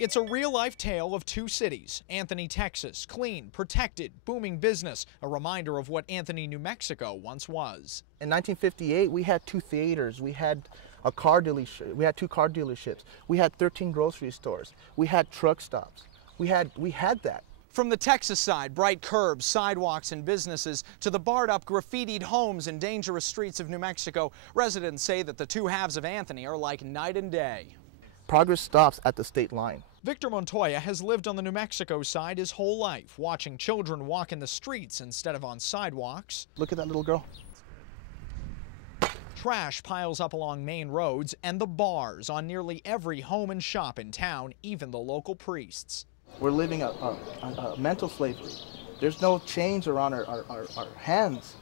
It's a real-life tale of two cities. Anthony, Texas, clean, protected, booming business, a reminder of what Anthony, New Mexico once was. In 1958, we had 2 theaters, we had a car dealership, we had 2 car dealerships, we had 13 grocery stores, we had truck stops. We had that. From the Texas side, bright curbs, sidewalks, and businesses, to the barred-up, graffitied homes and dangerous streets of New Mexico, residents say that the two halves of Anthony are like night and day. Progress stops at the state line. Victor Montoya has lived on the New Mexico side his whole life, watching children walk in the streets instead of on sidewalks. Look at that little girl. Trash piles up along main roads, and the bars on nearly every home and shop in town, even the local priests. We're living a mental slavery. There's no chains around our hands,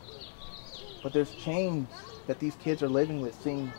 but there's chains that these kids are living with, seeing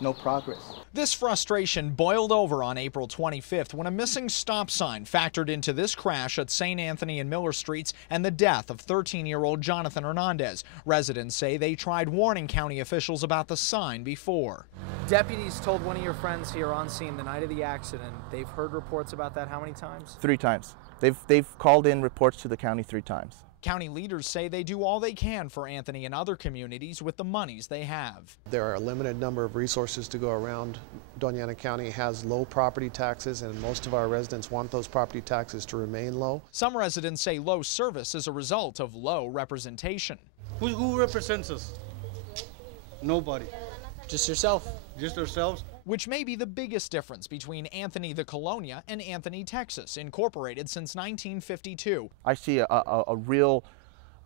no progress. This frustration boiled over on April 25th when a missing stop sign factored into this crash at St. Anthony and Miller Streets and the death of 13-year-old Jonathan Hernandez. Residents say they tried warning county officials about the sign before. Deputies told one of your friends here on scene the night of the accident. They've heard reports about that how many times? 3 times. They've called in reports to the county 3 times. County leaders say they do all they can for Anthony and other communities with the monies they have. There are a limited number of resources to go around. Doña Ana County has low property taxes, and most of our residents want those property taxes to remain low. Some residents say low service is a result of low representation. Who represents us? Nobody. Just yourself? Just ourselves. Which may be the biggest difference between Anthony the Colonia and Anthony, Texas, incorporated since 1952. I see a real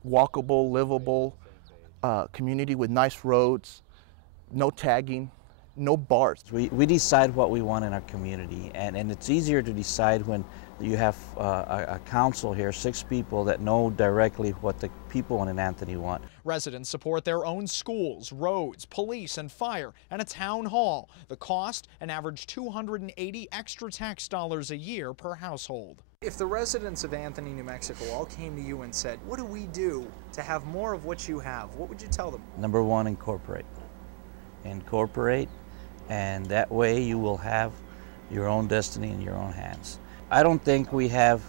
walkable, livable community with nice roads, no tagging, no bars. We decide what we want in our community, and it's easier to decide when you have a council here, 6 people that know directly what the people in Anthony want. Residents support their own schools, roads, police and fire, and a town hall. The cost, an average $280 extra tax dollars a year per household. If the residents of Anthony, New Mexico all came to you and said, what do we do to have more of what you have, what would you tell them? Number 1, incorporate. Incorporate, and that way you will have your own destiny in your own hands. I don't think we have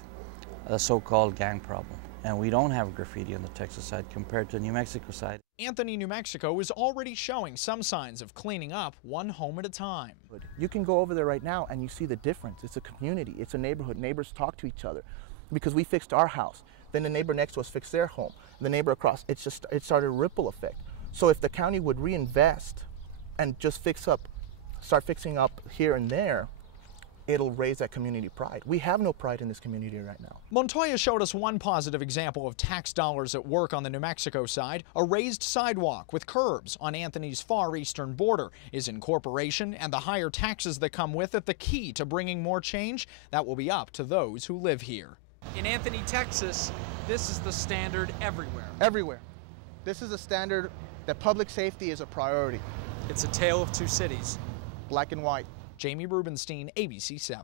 a so-called gang problem, and we don't have graffiti on the Texas side compared to the New Mexico side. Anthony, New Mexico is already showing some signs of cleaning up one home at a time. You can go over there right now and you see the difference. It's a community, it's a neighborhood. Neighbors talk to each other because we fixed our house. Then the neighbor next to us fixed their home. The neighbor across, it started a ripple effect. So if the county would reinvest and just start fixing up here and there, it'll raise that community pride. We have no pride in this community right now. Montoya showed us one positive example of tax dollars at work on the New Mexico side. A raised sidewalk with curbs on Anthony's far eastern border. Is incorporation and the higher taxes that come with it the key to bringing more change? That will be up to those who live here. In Anthony, Texas, this is the standard everywhere. Everywhere. This is a standard that public safety is a priority. It's a tale of two cities. Black and white. Jamie Rubenstein, ABC 7.